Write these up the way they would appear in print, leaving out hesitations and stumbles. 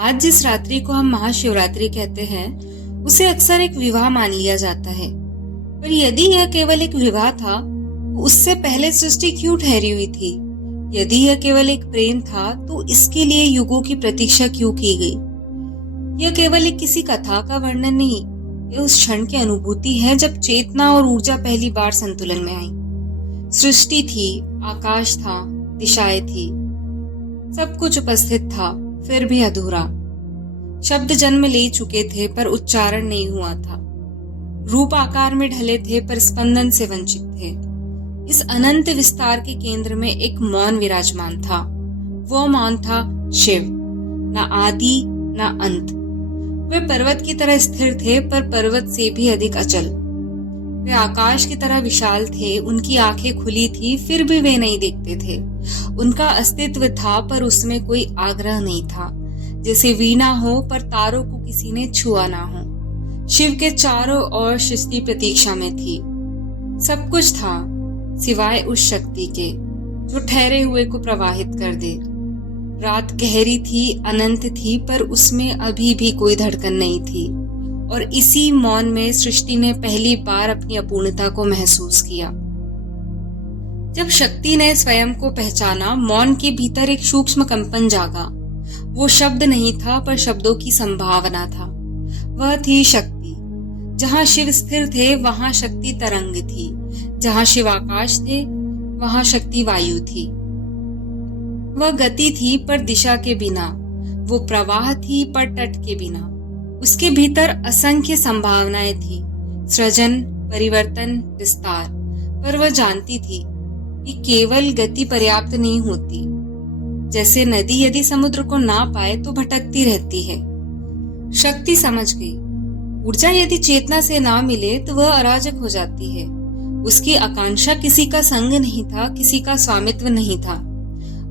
आज जिस रात्रि को हम महाशिवरात्रि कहते हैं, उसे अक्सर एक विवाह मान लिया जाता है। पर यदि यह केवल एक विवाह था, तो उससे पहले सृष्टि क्यों ठहरी हुई थी? यदि यह केवल एक प्रेम था, तो इसके लिए युगों की प्रतीक्षा क्यों की गई? यह केवल एक किसी कथा का वर्णन नहीं, यह उस क्षण की अनुभूति है जब चेतना और ऊर्जा पहली बार संतुलन में आई। सृष्टि थी, आकाश था, दिशाएं थी, सब कुछ उपस्थित था, फिर भी अधूरा। शब्द जन्म ले चुके थे पर उच्चारण नहीं हुआ था। रूप आकार में ढले थे पर स्पंदन से वंचित थे। इस अनंत विस्तार के केंद्र में एक मौन विराजमान था। वो मौन था शिव, न आदि न अंत। वे पर्वत की तरह स्थिर थे पर पर्वत से भी अधिक अचल। वे आकाश की तरह विशाल थे, उनकी आंखें खुली थी फिर भी वे नहीं देखते थे। उनका अस्तित्व था पर उसमें कोई आग्रह नहीं था, जैसे वीणा हो पर तारों को किसी ने छुआ ना हो। शिव के चारों ओर सृष्टि प्रतीक्षा में थी। सब कुछ था सिवाय उस शक्ति के जो ठहरे हुए को प्रवाहित कर दे। रात गहरी थी, अनंत थी, पर उसमें अभी भी कोई धड़कन नहीं थी। और इसी मौन में सृष्टि ने पहली बार अपनी अपूर्णता को महसूस किया। जब शक्ति ने स्वयं को पहचाना, मौन के भीतर एक सूक्ष्म कंपन जागा। वो शब्द नहीं था पर शब्दों की संभावना था। वह थी शक्ति। जहां शिव स्थिर थे वहां शक्ति तरंग थी। जहां शिव आकाश थे वहां शक्ति वायु थी। वह गति थी पर दिशा के बिना। वो प्रवाह थी पर तट के बिना। उसके भीतर असंख्य संभावनाएं थी, सृजन, परिवर्तन, विस्तार। पर वह जानती थी कि केवल गति पर्याप्त नहीं होती। जैसे नदी यदि समुद्र को ना पाए तो भटकती रहती है। शक्ति समझ गई, ऊर्जा यदि चेतना से ना मिले तो वह अराजक हो जाती है। उसकी आकांक्षा किसी का संग नहीं था, किसी का स्वामित्व नहीं था।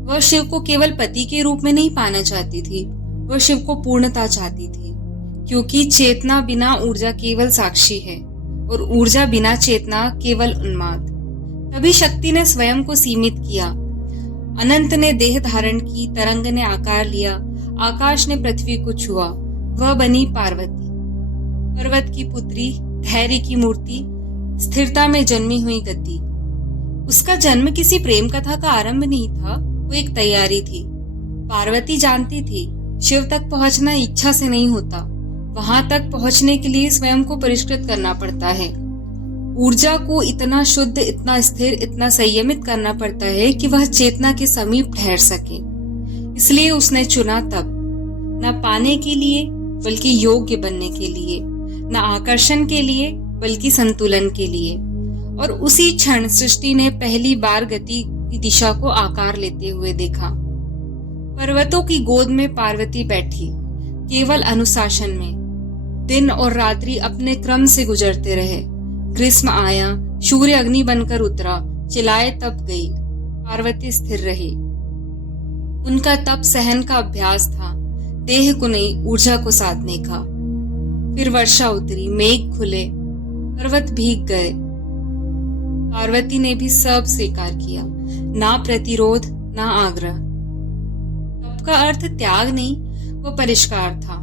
वह शिव को केवल पति के रूप में नहीं पाना चाहती थी, वह शिव को पूर्णता चाहती थी। क्योंकि चेतना बिना ऊर्जा केवल साक्षी है और ऊर्जा बिना चेतना केवल उन्माद। तभी शक्ति ने स्वयं को सीमित किया। अनंत ने देह धारण की, तरंग ने आकार लिया, आकाश ने पृथ्वी को छुआ। वह बनी पार्वती, पर्वत की पुत्री, धैर्य की मूर्ति, स्थिरता में जन्मी हुई गति। उसका जन्म किसी प्रेम कथा का आरंभ नहीं था, वो एक तैयारी थी। पार्वती जानती थी शिव तक पहुंचना इच्छा से नहीं होता, वहां तक पहुंचने के लिए स्वयं को परिष्कृत करना पड़ता है। ऊर्जा को इतना शुद्ध, इतना स्थिर, इतना संयमित करना पड़ता है कि वह चेतना के समीप ठहर सके। इसलिए उसने चुना तब, न पाने के लिए बल्कि योग्य बनने के लिए, न आकर्षण के लिए बल्कि संतुलन के लिए। और उसी क्षण सृष्टि ने पहली बार गति की दिशा को आकार लेते हुए देखा। पर्वतों की गोद में पार्वती बैठी, केवल अनुशासन में। दिन और रात्रि अपने क्रम से गुजरते रहे। ग्रीष्म आया, सूर्य अग्नि बनकर उतरा, चिलाए तप गई, पार्वती स्थिर रही। उनका तप सहन का अभ्यास था, देह को नहीं ऊर्जा को साधने का। फिर वर्षा उतरी, मेघ खुले, पर्वत भीग गए। पार्वती ने भी सब स्वीकार किया, ना प्रतिरोध ना आग्रह। तप का अर्थ त्याग नहीं, वो परिष्कार था।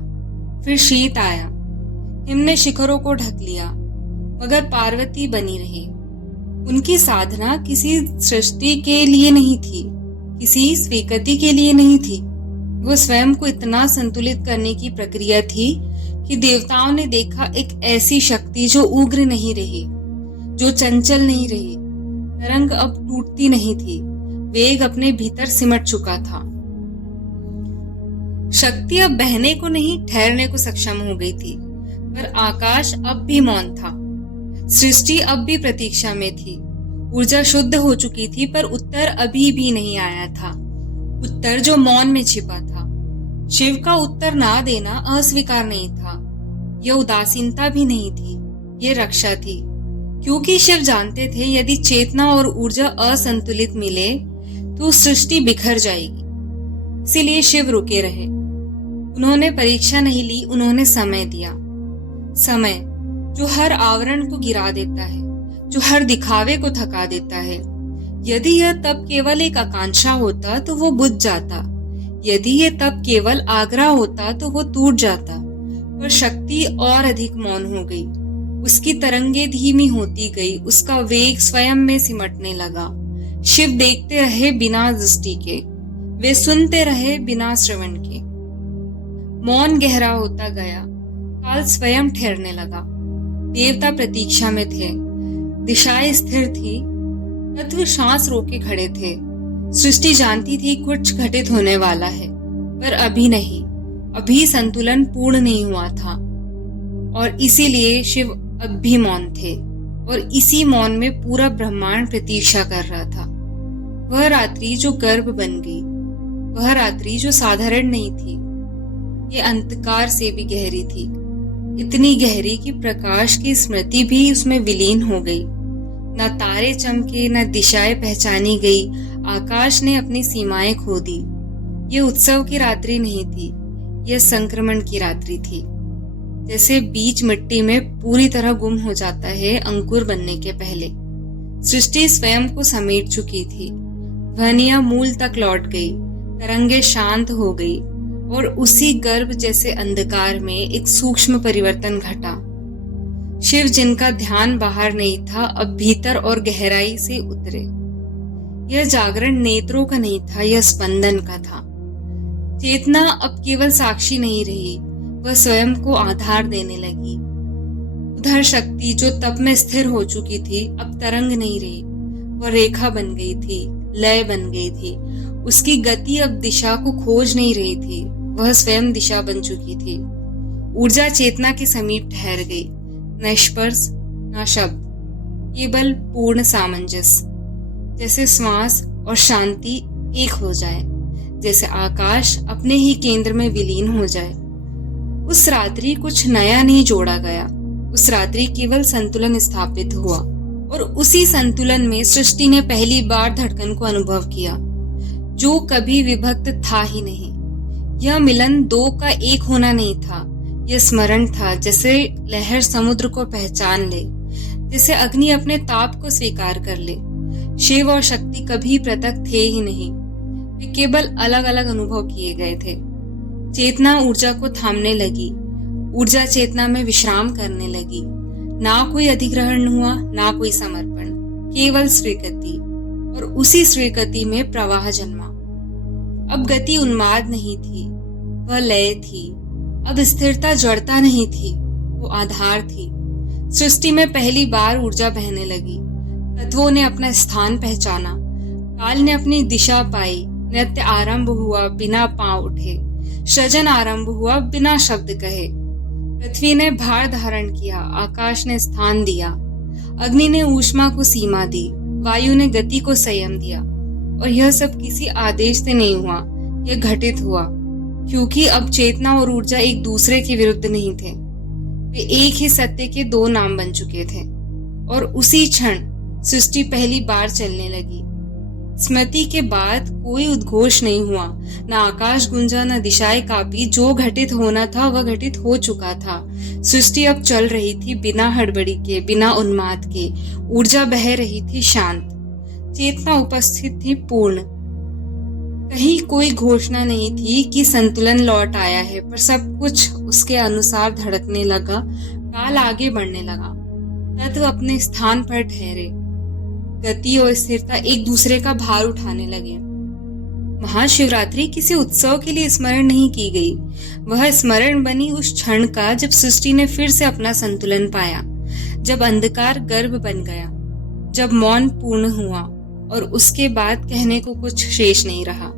फिर शीत आया, हिम ने शिखरों को ढक लिया, मगर पार्वती बनी रही। उनकी साधना किसी सृष्टि के लिए नहीं थी, किसी स्वीकृति के लिए नहीं थी। वो स्वयं को इतना संतुलित करने की प्रक्रिया थी कि देवताओं ने देखा एक ऐसी शक्ति जो उग्र नहीं रही, जो चंचल नहीं रही। तरंग अब टूटती नहीं थी, वेग अपने भीतर सिमट चुका था। शक्ति अब बहने को नहीं, ठहरने को सक्षम हो गई थी। पर आकाश अब भी मौन था। सृष्टि अब भी प्रतीक्षा में थी। ऊर्जा शुद्ध हो चुकी थी पर उत्तर अभी भी नहीं आया था। उत्तर जो मौन में छिपा था। शिव का उत्तर ना देना अस्वीकार नहीं था, यह उदासीनता भी नहीं थी, ये रक्षा थी। क्योंकि शिव जानते थे यदि चेतना और ऊर्जा असंतुलित मिले तो सृष्टि बिखर जाएगी। इसीलिए शिव रुके रहे। उन्होंने परीक्षा नहीं ली, उन्होंने समय दिया। समय जो हर आवरण को गिरा देता है, जो हर दिखावे को थका देता है। यदि यह तब केवल एक आकांक्षा होता तो वो बुझ जाता। यदि ये तप केवल आग्रह होता तो वो टूट जाता, पर शक्ति और अधिक मौन हो गई। उसकी तरंगे धीमी होती गई, उसका वेग स्वयं में सिमटने लगा। शिव देखते रहे बिना दृष्टि के, वे सुनते रहे बिना श्रवण के। मौन गहरा होता गया, काल स्वयं ठहरने लगा। देवता प्रतीक्षा में थे, दिशाएं स्थिर थी, तत्व सांस रोके खड़े थे। सृष्टि जानती थी कुछ घटित होने वाला है, पर अभी नहीं। अभी संतुलन पूर्ण नहीं हुआ था और इसीलिए शिव अब भी मौन थे और इसी मौन में पूरा ब्रह्मांड प्रतीक्षा कर रहा था। वह रात्रि जो गर्भ बन गई, वह रात्रि जो साधारण नहीं थी, ये अंधकार से भी गहरी थी, इतनी गहरी कि प्रकाश की स्मृति भी उसमें विलीन हो गई। न तारे चमके, न दिशाएं पहचानी गई, आकाश ने अपनी सीमाएं खो दी। ये उत्सव की रात्रि नहीं थी, यह संक्रमण की रात्रि थी। जैसे बीज मिट्टी में पूरी तरह गुम हो जाता है अंकुर बनने के पहले। सृष्टि स्वयं को समेट चुकी थी, ध्वनियां मूल तक लौट गई, तरंगे शांत हो गई और उसी गर्भ जैसे अंधकार में एक सूक्ष्म परिवर्तन घटा। शिव जिनका ध्यान बाहर नहीं था, अब भीतर और गहराई से उतरे। यह जागरण नेत्रों का नहीं था, यह स्पंदन का था। चेतना अब केवल साक्षी नहीं रही, वह स्वयं को आधार देने लगी। उधर शक्ति जो तप में स्थिर हो चुकी थी, अब तरंग नहीं रही, वह रेखा बन गई थी, लय बन गई थी। उसकी गति अब दिशा को खोज नहीं रही थी, वह स्वयं दिशा बन चुकी थी। ऊर्जा चेतना के समीप ठहर गई, न स्पर्श न शब्द, केवल पूर्ण सामंजस्य। जैसे श्वास और शांति एक हो जाए, जैसे आकाश अपने ही केंद्र में विलीन हो जाए। उस रात्रि कुछ नया नहीं जोड़ा गया, उस रात्रि केवल संतुलन स्थापित हुआ और उसी संतुलन में सृष्टि ने पहली बार धड़कन को अनुभव किया, जो कभी विभक्त था ही नहीं। यह मिलन दो का एक होना नहीं था, यह स्मरण था। जैसे लहर समुद्र को पहचान ले, जैसे अग्नि अपने ताप को स्वीकार कर ले। शिव और शक्ति कभी पृथक थे ही नहीं, वे केवल अलग अलग अनुभव किए गए थे। चेतना ऊर्जा को थामने लगी, ऊर्जा चेतना में विश्राम करने लगी। ना कोई अधिग्रहण हुआ, ना कोई समर्पण, केवल स्वीकृति। और उसी स्वीकृति में प्रवाह जन्मा। अब गति उन्माद नहीं थी, वह लय थी। अब स्थिरता जड़ता नहीं थी, वो आधार थी। सृष्टि में पहली बार ऊर्जा बहने लगी, तत्वों ने अपना स्थान पहचाना, काल ने अपनी दिशा पाई। नृत्य आरंभ हुआ बिना पांव उठे, सृजन आरंभ हुआ बिना शब्द कहे। पृथ्वी ने भार धारण किया, आकाश ने स्थान दिया, अग्नि ने ऊष्मा को सीमा दी, वायु ने गति को संयम दिया। और यह सब किसी आदेश से नहीं हुआ, यह घटित हुआ, क्योंकि अब चेतना और ऊर्जा एक दूसरे के विरुद्ध नहीं थे, वे एक ही सत्य के दो नाम बन चुके थे। और उसी क्षण सृष्टि पहली बार चलने लगी। स्मृति के बाद कोई उद्घोष नहीं हुआ, न आकाश गूंजा, न दिशाएं कांपी। जो घटित होना था वह घटित हो चुका था। सृष्टि अब चल रही थी बिना हड़बड़ी के, बिना उन्माद के। ऊर्जा बह रही थी शांत, चेतना उपस्थित थी पूर्ण। कहीं कोई घोषणा नहीं थी कि संतुलन लौट आया है, पर सब कुछ उसके अनुसार धड़कने लगा। काल आगे बढ़ने लगा, तत्व अपने स्थान पर ठहरे, गति और स्थिरता एक दूसरे का भार उठाने लगे। महाशिवरात्रि किसी उत्सव के लिए स्मरण नहीं की गई, वह स्मरण बनी उस क्षण का जब सृष्टि ने फिर से अपना संतुलन पाया, जब अंधकार गर्भ बन गया, जब मौन पूर्ण हुआ और उसके बाद कहने को कुछ शेष नहीं रहा।